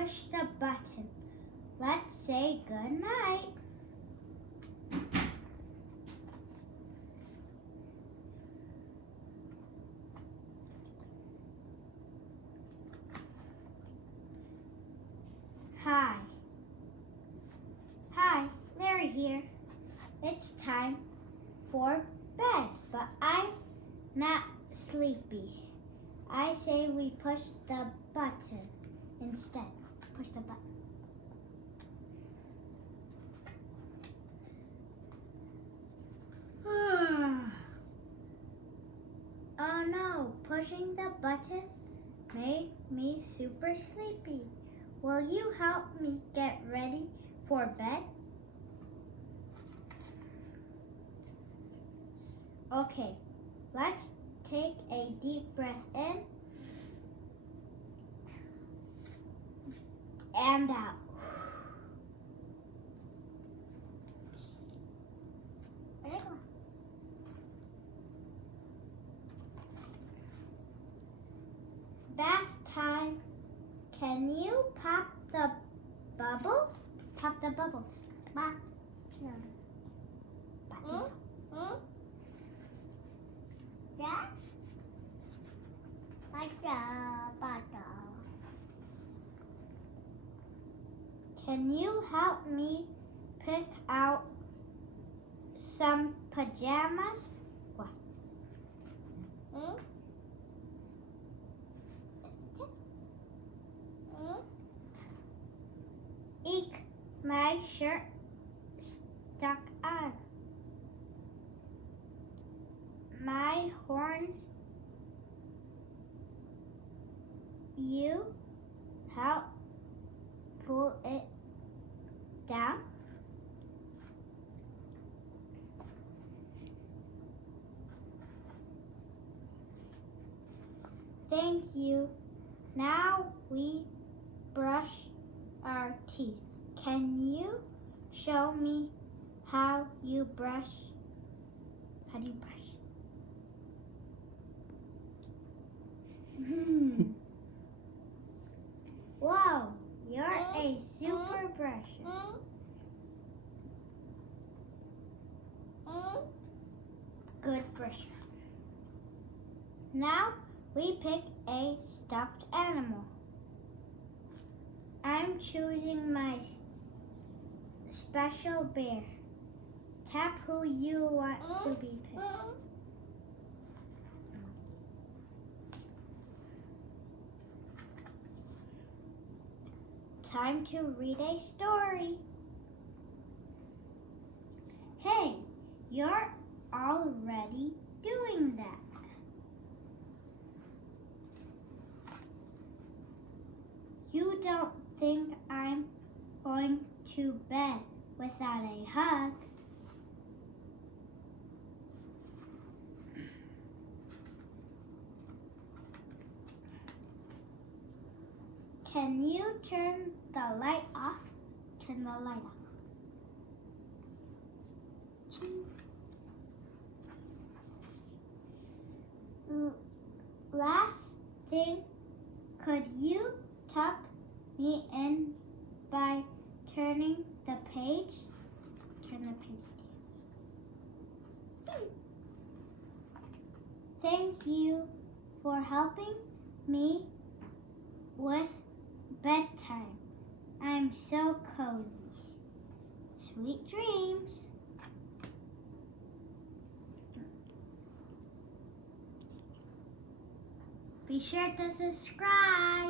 push the button. Let's say good night. Hi, Larry here. It's time for bed, but I'm not sleepy. I say we push the button instead. Push the button. Oh no, pushing the button made me super sleepy. Will you help me get ready for bed? Okay, let's take a deep breath in and out. Bath time. Can you pop the bubbles? Pop the bubbles. Pop. Yeah. Can you help me pick out some pajamas? What? Eek, my shirt stuck on. My horns. You help pull it down. Thank you. Now we brush our teeth. Can you show me how you brush? How do you brush? Wow, you're a super brusher. Good brusher. Now we pick a stuffed animal. I'm choosing my special bear. Tap who you want to be picked. Time to read a story. Hey, you're already doing that. You don't think I'm going to bed without a hug? Can you turn the light off? Turn the light off. Last thing, could you tuck me in by turning the page? Turn the page down. Thank you for helping me with bedtime. I'm so cozy. Sweet dreams. Be sure to subscribe.